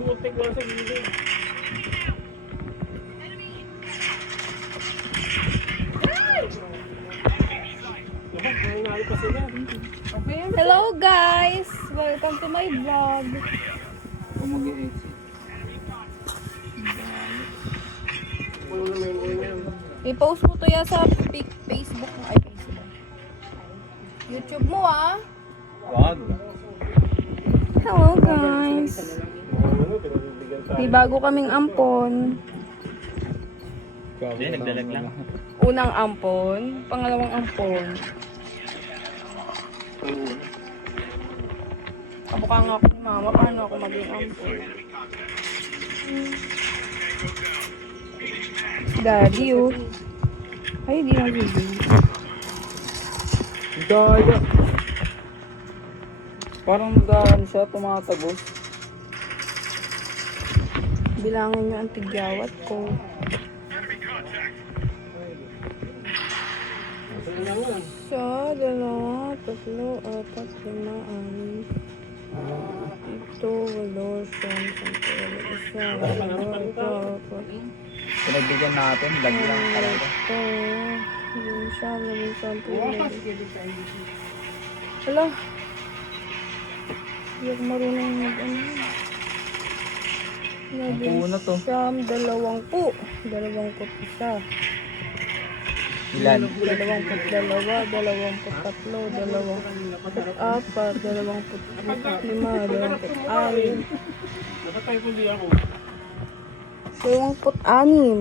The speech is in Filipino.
Butik lang sa gilid. Hello guys! Welcome to my vlog. I-post mo to ya sa Facebook mo. Ay, Facebook. YouTube mo ah. Wag. Hello guys. May bago kaming ampon. Hindi, nagdalag lang. Unang ampon, pangalawang ampon. Kamukha nga ako ni mama, paano ako maging ampon? Daddy, oh. Ay, di na video. Daya. Parang nagdaan siya, tumatagos. Bilangin nyo ang tigyawat ko. Isa, dalawa, tatlo, apat, lima, anim. Ito, walo, siyam, sampu, isa, dalawa, ito, apat. Pinagbigyan natin, lag lang talaga. Ito, isa, dalawa, sampu, hala. Hindi ako marunong mag-ano. Ang na to. Siyam, dalawangpu. Dalawangput isa. Ilan? Dalawamput dalawa, dalawamput tatlo, dalawamput apat, dalawamput lima, dalawamput anim. Nakatayo ko di ako. Dalawamput anim.